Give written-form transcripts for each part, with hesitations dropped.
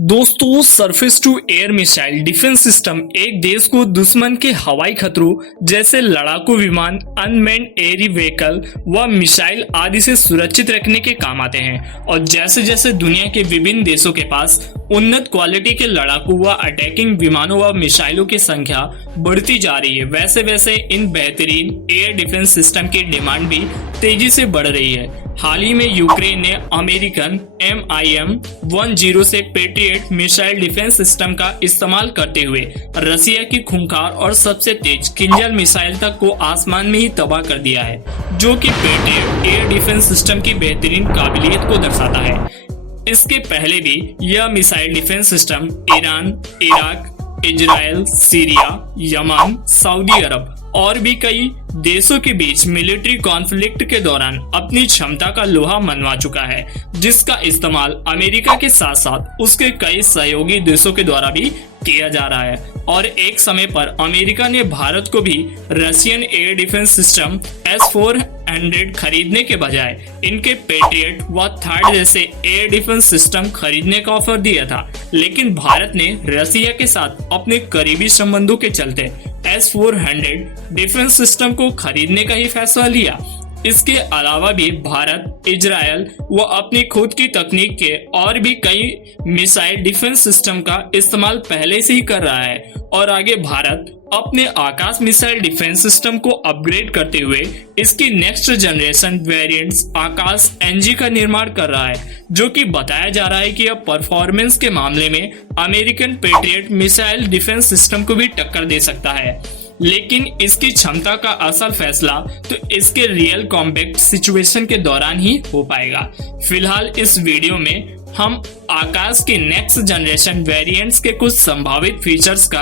दोस्तों, surface to air missile defence system एक देश को दुश्मन के हवाई खतरों जैसे लड़ाकू विमान, अनमैन्ड एयर व्हीकल व मिसाइल आदि से सुरक्षित रखने के काम आते हैं। और जैसे जैसे दुनिया के विभिन्न देशों के पास उन्नत क्वालिटी के लड़ाकू व अटैकिंग विमानों व मिसाइलों की संख्या बढ़ती जा रही है, वैसे वैसे इन बेहतरीन एयर डिफेंस सिस्टम की डिमांड भी तेजी से बढ़ रही है। हाल ही में यूक्रेन ने अमेरिकन MIM-10 से पेट्रियट मिसाइल डिफेंस सिस्टम का इस्तेमाल करते हुए रसिया की खूंखार और सबसे तेज किंजल मिसाइल तक को आसमान में ही तबाह कर दिया है, जो कि पेट्रियट एयर डिफेंस सिस्टम की बेहतरीन काबिलियत को दर्शाता है। इसके पहले भी यह missile defence system Iran, Iraq, Israel, Syria, Yemen, Saudi Arabia और भी कई देशों के बीच मिलिट्री कॉन्फ्लिक्ट के दौरान अपनी क्षमता का लोहा मनवा चुका है, जिसका इस्तेमाल अमेरिका के साथ साथ उसके कई सहयोगी देशों के द्वारा भी किया जा रहा है। और एक समय पर अमेरिका ने भारत को भी Russian air defence system S-400 खरीदने के बजाय इनके पेट्रियट व थर्ड जैसे एयर डिफेंस सिस्टम खरीदने का ऑफर दिया था, लेकिन भारत ने रसिया के साथ अपने करीबी संबंधों के चलते S-400 डिफेंस सिस्टम को खरीदने का ही फैसला लिया। इसके अलावा भी भारत, इजराइल व अपनी खुद की तकनीक के और भी कई मिसाइल डिफेंस सिस्टम का इस्तेमाल पहले से ही कर रहा है और आगे भारत अपने आकाश मिसाइल डिफेंस सिस्टम को अपग्रेड करते हुए इसकी नेक्स्ट जनरेशन वेरिएंट्स आकाश NG का निर्माण कर रहा है, जो कि बताया जा रहा है कि अब परफॉर्मेंस के मामले में American patriot missile defence system को भी टक्कर दे सकता है। लेकिन इसकी क्षमता का असल फैसला तो इसके रियल कॉम्बैट सिचुएशन के दौरान ही हो पाएगा। फिलहाल इस वीडियो में हम आकाश के नेक्स्ट जनरेशन वेरिएंट्स के कुछ संभावित फीचर्स का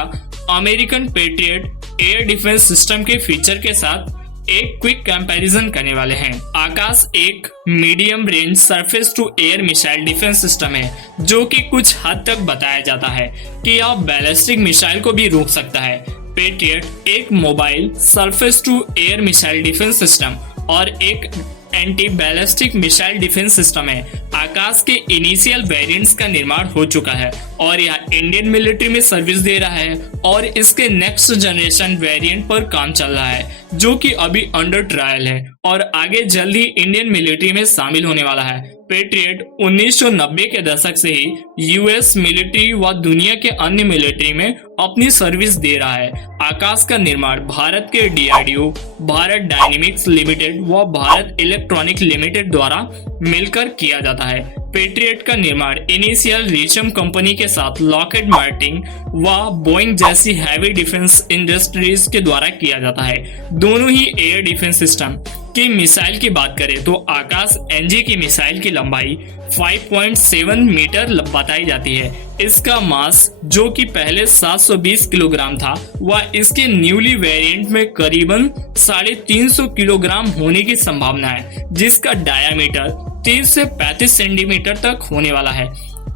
American Patriot air defence system के फीचर के साथ एक क्विक कंपैरिजन करने वाले हैं। आकाश एक medium range surface to air missile defence system है, जो कि कुछ हद तक बताया जाता है कि यह बैलिस्टिक मिसाइल को भी रोक सकता है। पेट्रियट एक mobile surface to air missile defence system और एक anti ballistic missile defence system है। आकाश के इनिशियल वेरिएंट्स का निर्माण हो चुका है और यह इंडियन मिलिट्री में सर्विस दे रहा है और इसके नेक्स्ट जनरेशन वेरिएंट पर काम चल रहा है, जो कि अभी अंडर ट्रायल है और आगे जल्द ही इंडियन मिलिट्री में शामिल होने वाला है। पेट्रियट 1990 के दशक से ही US मिलिट्री व दुनिया के अन्य मिलिट्री में अपनी सर्विस दे रहा है। आकाश का निर्माण भारत के DRDO, भारत डायनेमिक्स लिमिटेड व भारत इलेक्ट्रॉनिक लिमिटेड द्वारा मिलकर किया जाता है। पेट्रियट का निर्माण इनिशियल रिचम कंपनी के साथ लॉकहीड मार्टिन व बोइंग जैसी हैवी डिफेंस इंडस्ट्रीज के द्वारा किया जाता है। दोनों ही एयर डिफेंस सिस्टम की मिसाइल की बात करें तो आकाश NG की मिसाइल की लंबाई 5.7 मीटर बताई जाती है। इसका मास, जो कि पहले 720 किलोग्राम था, वह इसके न्यूली वेरिएंट में करीबन 350 किलोग्राम होने की संभावना है, जिसका डायामीटर 30 से 35 सेंटीमीटर तक होने वाला है।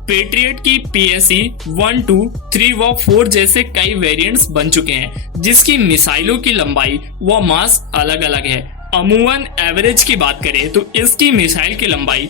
पेट्रियट की PSE 1, 2, 3 व 4 जैसे कई वेरिएंट्स बन चुके हैं, जिसकी मिसाइलों की लंबाई व मास अलग अलग है। अमूमन एवरेज की बात करें तो इसकी मिसाइल की लंबाई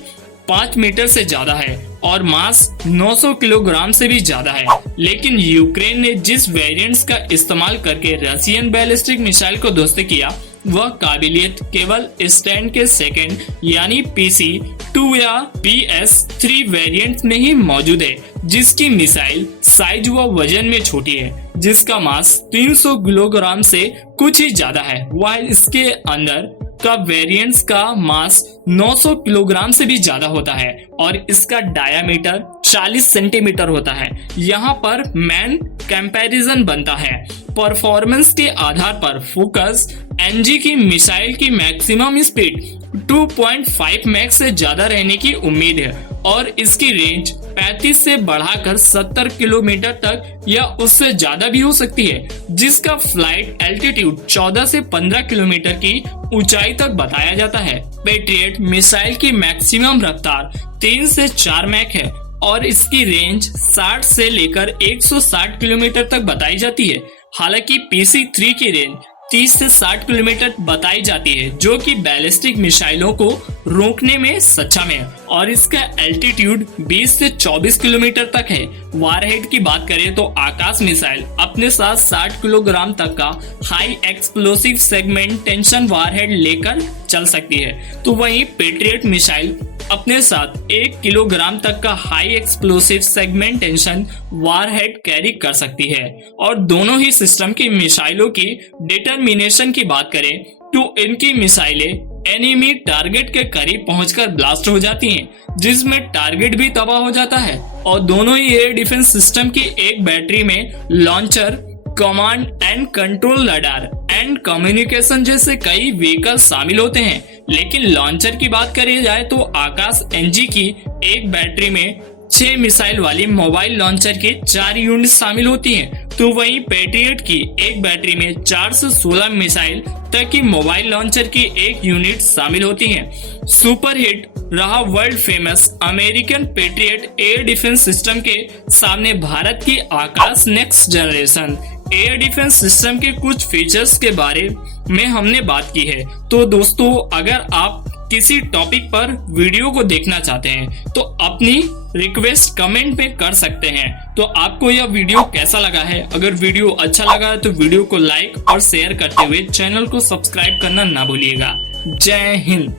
5 मीटर से ज्यादा है और मास 900 किलोग्राम से भी ज्यादा है। लेकिन यूक्रेन ने जिस वेरिएंट्स का इस्तेमाल करके रशियन बैलिस्टिक मिसाइल को ध्वस्त किया, वह काबिलियत केवल स्टैंड के सेकंड यानी PC-2 या PS-3 वेरिएंट में ही मौजूद है, जिसकी मिसाइल साइज व वजन में छोटी है, जिसका मास 300 किलोग्राम से कुछ ही ज्यादा है, while इसके अंदर का वेरिएंट्स का मास 900 किलोग्राम से भी ज्यादा होता है और इसका डायामीटर 40 सेंटीमीटर होता है। यहाँ पर मैन कंपैरिजन बनता है। परफॉर्मेंस के आधार पर फोकस NG की मिसाइल की मैक्सिमम स्पीड 2.5 मैक्स से ज्यादा रहने की उम्मीद है और इसकी रेंज 35 से बढ़ाकर 70 किलोमीटर तक या उससे ज्यादा भी हो सकती है, जिसका फ्लाइट एल्टीट्यूड 14 से 15 किलोमीटर की ऊंचाई तक बताया जाता है। पेट्रियट मिसाइल की मैक्सिमम रफ्तार 3 से 4 मैक है और इसकी रेंज 60 से लेकर 160 किलोमीटर तक बताई जाती है। हालांकि PC-3 की रेंज 30 से 60 किलोमीटर बताई जाती है, जो कि बैलिस्टिक मिसाइलों को रोकने में सक्षम है और इसका एल्टीट्यूड 20 से 24 किलोमीटर तक है। वारहेड की बात करें तो आकाश मिसाइल अपने साथ 60 किलोग्राम तक का हाई एक्सप्लोसिव सेगमेंटेशन वारहेड लेकर चल सकती है, तो वहीं पेट्रियट मिसाइल अपने साथ 1 किलोग्राम तक का high explosive segmentation warhead carry कर सकती है। और दोनों ही सिस्टम की मिसाइलों की डिटरमिनेशन की बात करें तो इनकी मिसाइलें एनिमी टारगेट के करीब पहुंचकर ब्लास्ट हो जाती हैं, जिसमें टारगेट भी तबाह हो जाता है। और दोनों ही एयर डिफेंस सिस्टम की एक बैटरी में launcher, command and control, radar and communication जैसे कई व्हीकल शामिल होते हैं। लेकिन लॉन्चर की बात करी जाए तो आकाश एनजी की एक बैटरी में 6 मिसाइल वाली मोबाइल लॉन्चर की 4 यूनिट शामिल होती हैं, तो वहीं पेट्रियट की एक बैटरी में 4 से 16 मिसाइल तक की मोबाइल लॉन्चर की एक यूनिट शामिल होती हैं। सुपरहिट रहा world famous American Patriot air defence system के सामने भारत की Akash next generation air defence system के कुछ फीचर्स के बारे में हमने बात की है। तो दोस्तों, अगर आप किसी टॉपिक पर वीडियो को देखना चाहते हैं तो अपनी रिक्वेस्ट कमेंट में कर सकते हैं। तो आपको यह वीडियो कैसा लगा है? अगर वीडियो अच्छा लगा है तो वीडियो को लाइक और शेयर करते हुए चैनल को सब्सक्राइब करना ना भूलिएगा। जय हिंद।